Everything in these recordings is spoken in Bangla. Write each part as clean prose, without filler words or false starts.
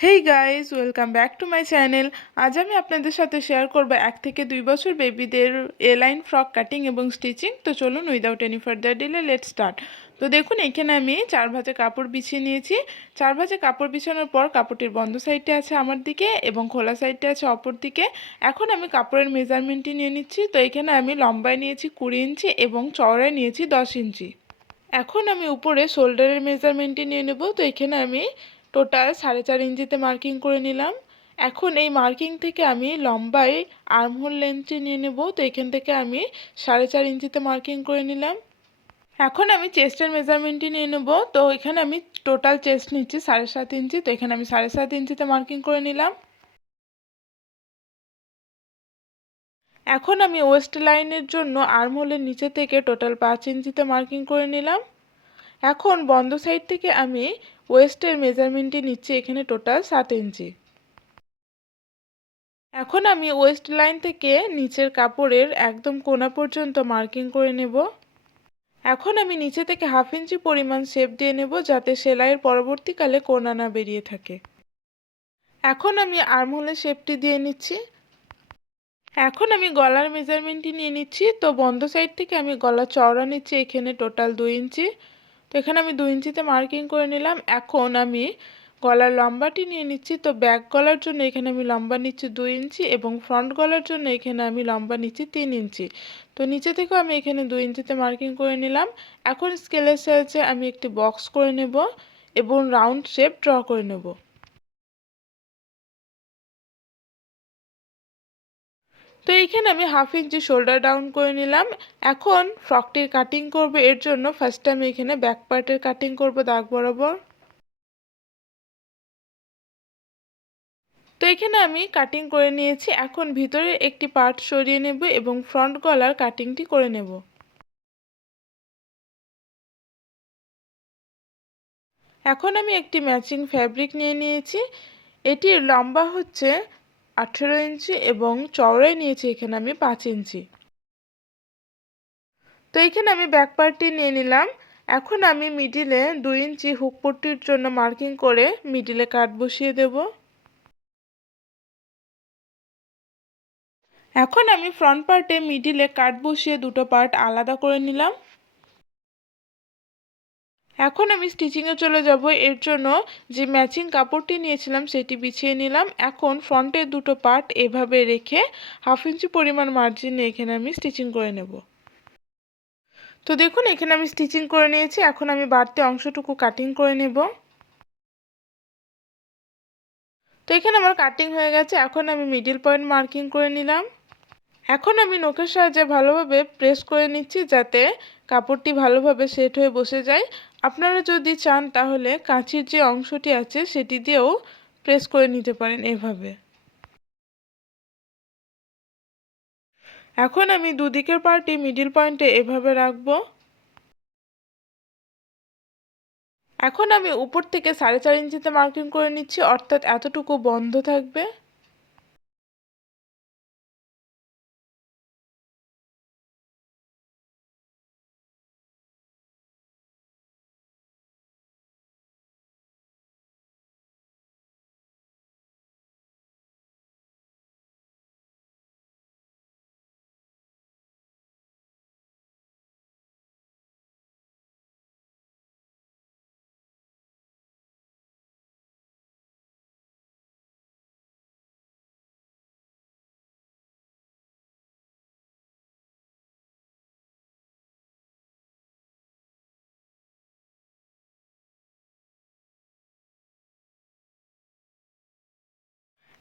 Hey guys, welcome back to my channel. আজ আমি আপনাদের সাথে শেয়ার করব 1 থেকে 2 বছর বেবিদের এলাইন ফ্রক কাটিং এবং স্টিচিং। তো চলুন without any further delay let's start. তো দেখুন, এখানে আমি 4 ভাঁজে কাপড় বিছিয়ে নিয়েছি। 4 ভাঁজে কাপড় বিছানোর পর কাপড়টির বন্ধ সাইডটা আছে আমার দিকে এবং খোলা সাইডটা আছে অপর দিকে। এখন আমি কাপড়ের মেজারমেন্টটি নিয়ে নিচ্ছি। তো এখানে আমি লম্বায় নিয়েছি 20 ইঞ্চি এবং চওড়ায় নিয়েছি 10 ইঞ্চি। এখন আমি উপরে শোল্ডারের মেজারমেন্টটি নিয়ে নেব। তো এখানে আমি টোটাল 4.5 ইঞ্চিতে মার্কিং করে নিলাম। এখন এই মার্কিং থেকে আমি লম্বায় আর্মহোল লেন্থটি নিয়ে নেব। তো এখান থেকে আমি 4.5 ইঞ্চিতে মার্কিং করে নিলাম। এখন আমি চেস্টের মেজারমেন্টটি নিয়ে নেব। তো এখানে আমি টোটাল চেস্ট নিচ্ছি 7.5 ইঞ্চি। তো এখানে আমি 7.5 ইঞ্চিতে মার্কিং করে নিলাম। এখন আমি ওয়েস্ট লাইনের জন্য আর্মহোলের নিচে থেকে টোটাল 5 ইঞ্চিতে মার্কিং করে নিলাম। এখন বন্ধ সাইড থেকে আমি ওয়েস্টের মেজারমেন্টটি নিচ্ছি এখানে টোটাল 7 ইঞ্চি। এখন আমি ওয়েস্ট লাইন থেকে নিচের কাপড়ের একদম কোণা পর্যন্ত মার্কিং করে নেব। এখন আমি নিচে থেকে 1/2 ইঞ্চি পরিমাণ শেপ দিয়ে নেব যাতে সেলাইয়ের পরবর্তীকালে কোণা না বেরিয়ে থাকে। এখন আমি আর্মহোলের শেপটি দিয়ে নিচ্ছি। এখন আমি গলার মেজারমেন্টটি নিয়ে নিচ্ছি। তো বন্ধ সাইড থেকে আমি গলা চওড়া নিচ্ছি এখানে টোটাল 2 ইঞ্চি। তো এখানে আমি 2 ইঞ্চিতে মার্কিং করে নিলাম। এখন আমি গলার লম্বাটি নিয়ে নিচ্ছি। তো ব্যাক গলার জন্য এখানে আমি লম্বা নিচ্ছি 2 ইঞ্চি এবং ফ্রন্ট গলার জন্য এখানে আমি লম্বা নিচ্ছি 3 ইঞ্চি। তো নিচে থেকেও আমি এখানে 2 ইঞ্চিতে মার্কিং করে নিলাম। এখন স্কেলের সাহায্যে আমি একটি বক্স করে নেব এবং রাউন্ড শেপ ড্র করে নেব। তো এইখানে আমি 1/2 ইঞ্চি শোল্ডার ডাউন করে নিলাম। এখন ফ্রকটির কাটিং করব। এর জন্য ফার্স্টে আমি এখানে ব্যাক পার্টের কাটিং করব দাগ বরাবর। তো এখানে আমি কাটিং করে নিয়েছি। এখন ভিতরে একটি পার্ট সরিয়ে নেব এবং ফ্রন্ট গলার কাটিংটি করে নেব। এখন আমি একটি ম্যাচিং ফ্যাব্রিক নিয়ে নিয়েছি। এটির লম্বা হচ্ছে 18 ইঞ্চি এবং চওড়াই নিয়েছি এখানে আমি 5 ইঞ্চি। তো এখানে আমি ব্যাক পার্টটি নিয়ে নিলাম। এখন আমি মিডিলে 2 ইঞ্চি হুক পট্টির জন্য মার্কিং করে মিডিলে কাট বসিয়ে দেব। এখন আমি ফ্রন্ট পার্টে মিডিলে কাট বসিয়ে দুটো পার্ট আলাদা করে নিলাম। এখন আমি স্টিচিংয়ে চলে যাব। এর জন্য যে ম্যাচিং কাপড়টি নিয়েছিলাম সেটি বিছিয়ে নিলাম। এখন ফ্রন্টের দুটো পার্ট এভাবে রেখে 1/2 ইঞ্চি পরিমাণ মার্জিনে এখানে আমি স্টিচিং করে নেব। তো দেখুন, এখানে আমি স্টিচিং করে নিয়েছি। এখন আমি বাড়তি অংশটুকু কাটিং করে নেব। তো এখানে আমার কাটিং হয়ে গেছে। এখন আমি মিডিল পয়েন্ট মার্কিং করে নিলাম। এখন আমি নখের সাহায্যে ভালোভাবে প্রেস করে নিচ্ছি যাতে কাপড়টি ভালোভাবে সেট হয়ে বসে যায়। আপনারা যদি চান তাহলে কাঁচির যে অংশটি আছে সেটি দিয়েও প্রেস করে নিতে পারেন এভাবে। এখন আমি দুদিকের পার্টটি মিডিল পয়েন্টে এভাবে রাখবো। এখন আমি উপর থেকে 4.5 ইঞ্চিতে মার্কিং করে নিচ্ছি, অর্থাৎ এতটুকু বন্ধ থাকবে।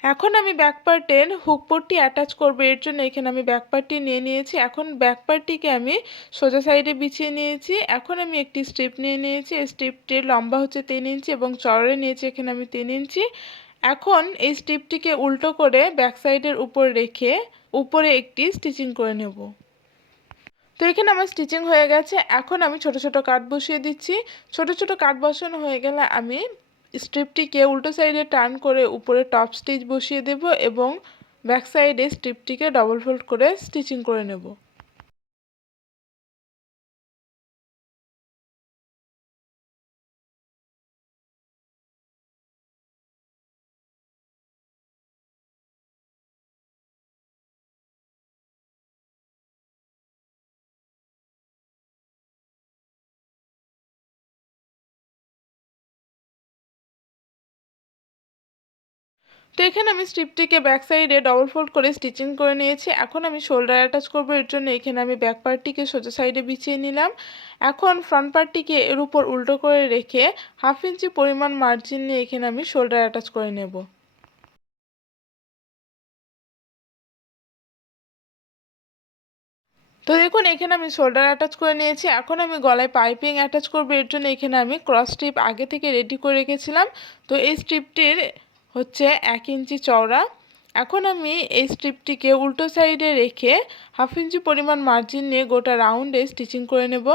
এখন আমি ব্যাক পার্টের হুক পট্টি অ্যাটাচ করব। এর জন্য এখানে আমি ব্যাক পার্টটি নিয়ে নিয়েছি। এখন ব্যাক পার্টটিকে আমি সোজা সাইডে বিছিয়ে নিয়েছি। এখন আমি একটি স্ট্রিপ নিয়ে নিয়েছি। এই স্ট্রিপটির লম্বা হচ্ছে 3 ইঞ্চি এবং চওড়াই নিয়েছি এখানে আমি 3 ইঞ্চি। এখন এই স্ট্রিপটিকে উল্টো করে ব্যাক সাইডের উপর রেখে উপরে একটি স্টিচিং করে নেব। তো এখানে আমার স্টিচিং হয়ে গেছে। এখন আমি ছোট ছোট কাট বসিয়ে দিচ্ছি। ছোট ছোট কাট বসানো হয়ে গেলে আমি স্ট্রিপটিকে উল্টো সাইডে টার্ন করে উপরে টপ স্টিচ বসিয়ে দেব এবং ব্যাক সাইডে স্ট্রিপটিকে ডবল ফোল্ড করে স্টিচিং করে নেব। তো এখানে আমি স্ট্রিপটিকে ব্যাক সাইডে ডবল ফোল্ড করে স্টিচিং করে নিয়েছি। এখন আমি শোল্ডার অ্যাটাচ করব, এর জন্য এখানে আমি ব্যাক পার্টটিকে সোজা সাইডে বিছিয়ে নিলাম। এখন ফ্রন্ট পার্টটিকে এর উপর উল্টো করে রেখে 1/2 ইঞ্চি পরিমাণ মার্জিন নিয়ে এখানে আমি শোল্ডার অ্যাটাচ করে নেব। তো দেখুন এখানে আমি শোল্ডার অ্যাটাচ করে নিয়েছি। এখন আমি গলায় পাইপিং অ্যাটাচ করব, এর জন্য এখানে আমি ক্রস স্ট্রিপ আগে থেকে রেডি করে রেখেছিলাম। তো এই স্ট্রিপটির হচ্ছে 1 ইঞ্চি চওড়া। এখন আমি এই স্ট্রিপটিকে উল্টো সাইডে রেখে 1/2 ইঞ্চি পরিমাণ মার্জিন নিয়ে গোটা রাউন্ডে স্টিচিং করে নেব।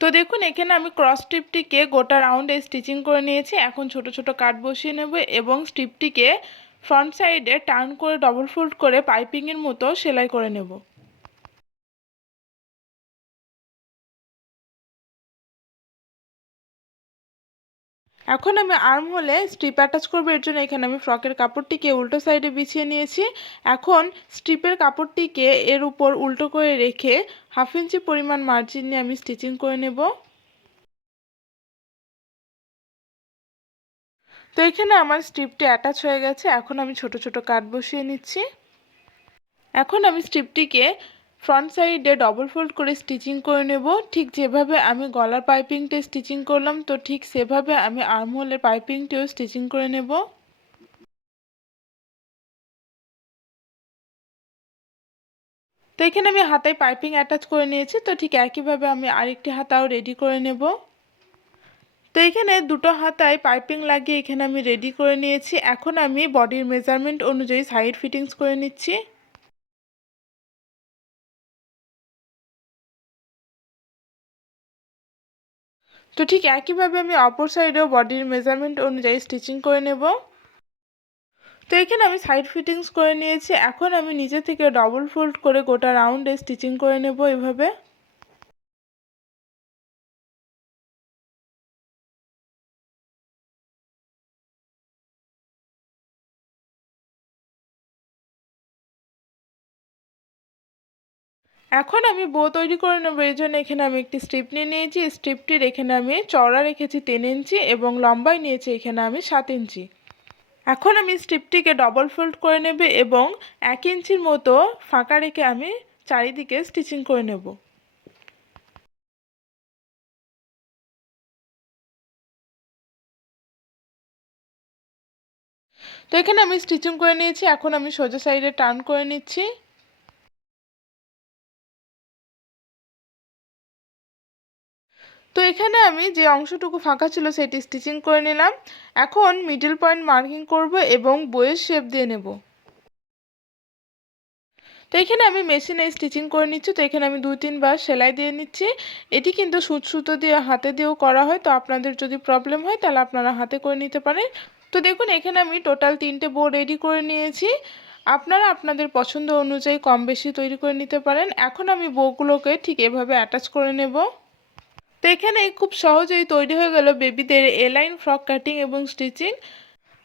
তো দেখুন এখানে আমি ক্রস স্ট্রিপটিকে গোটা রাউন্ডে স্টিচিং করে নিয়েছি। এখন ছোট ছোট কাট বসিয়ে নেব এবং স্ট্রিপটিকে ফ্রন্ট সাইডে টার্ন করে ডবল ফোল্ড করে পাইপিংয়ের মতো সেলাই করে নেব। এখন আমি আর্ম হোলে স্ট্রিপ অ্যাটাচ করব, এর জন্য এখানে আমি ফ্রকের কাপড়টিকে উল্টো সাইডে বিছিয়ে নিয়েছি। এখন স্ট্রিপের কাপড়টিকে এর উপর উল্টো করে রেখে 1/2 ইঞ্চি পরিমাণ মার্জিন নিয়ে আমি স্টিচিং করে নেব। তো এখানে আমার স্ট্রিপটি অ্যাটাচ হয়ে গেছে। এখন আমি ছোট ছোট কাট বসিয়ে নিচ্ছি। এখন আমি স্ট্রিপটিকে ফ্রন্ট সাইডে ডবল ফোল্ড করে স্টিচিং করে নেব। ঠিক যেভাবে আমি গলার পাইপিংটা স্টিচিং করলাম, তো ঠিক সেভাবে আমি আর্মহোলের পাইপিংটিও স্টিচিং করে নেব। তো এখানে আমি হাতায় পাইপিং অ্যাটাচ করে নিয়েছি। তো ঠিক একইভাবে আমি আরেকটি হাতাও রেডি করে নেব। তো এখানে দুটো হাতায় পাইপিং লাগিয়ে এখানে আমি রেডি করে নিয়েছি। এখন আমি বডির মেজারমেন্ট অনুযায়ী সাইড ফিটিংস করে নিচ্ছি। তো ঠিক একইভাবে আমি অপর সাইডেও বডির মেজারমেন্ট অনুযায়ী স্টিচিং করে নেব। তো এখানে আমি সাইড ফিটিংস করে নিয়েছি। এখন আমি নিচে থেকে ডবল ফোল্ড করে গোটা রাউন্ডে স্টিচিং করে নেব এভাবে। এখন আমি বো তৈরি করে নেব, এই জন্য এখানে আমি একটি স্ট্রিপ নিয়ে নিয়েছি। স্ট্রিপটির এখানে আমি চওড়া রেখেছি 3 ইঞ্চি এবং লম্বায় নিয়েছি এখানে আমি 7 ইঞ্চি। এখন আমি স্ট্রিপটিকে ডবল ফোল্ড করে নেব এবং 1 ইঞ্চির মতো ফাঁকা রেখে আমি চারিদিকে স্টিচিং করে নেব। তো এখানে আমি স্টিচিং করে নিয়েছি। এখন আমি সোজা সাইডে টার্ন করে নিচ্ছি। তো এখানে আমি যে অংশটুকু ফাঁকা ছিল সেটি স্টিচিং করে নিলাম। এখন মিডল পয়েন্ট মার্কিং করব এবং বয়ের শেপ দিয়ে নেব। তো এখানে আমি মেশিনে স্টিচিং করে নিচ্ছি। তো এখানে আমি 2-3 বার সেলাই দিয়ে নিচ্ছি। এটি কিন্তু সুতো দিয়ে হাতে দিয়েও করা হয়। তো আপনাদের যদি প্রবলেম হয় তাহলে আপনারা হাতে করে নিতে পারেন। তো দেখুন এখানে আমি টোটাল 3টে বো রেডি করে নিয়েছি। আপনারা আপনাদের পছন্দ অনুযায়ী কম বেশি তৈরি করে নিতে পারেন। এখন আমি বউগুলোকে ঠিক এভাবে অ্যাটাচ করে নেব। তো এখানে খুব সহজেই তৈরি হয়ে গেল বেবিদের এলাইন ফ্রক কাটিং এবং স্টিচিং।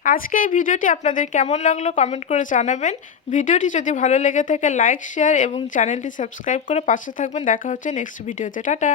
আজকে এই ভিডিওটি আপনাদের কেমন লাগলো কমেন্ট করে জানাবেন। ভিডিওটি যদি ভালো লেগে থাকে লাইক শেয়ার এবং চ্যানেলটি সাবস্ক্রাইব করে পাশে থাকবেন। দেখা হচ্ছে নেক্সট ভিডিওতে। টাটা।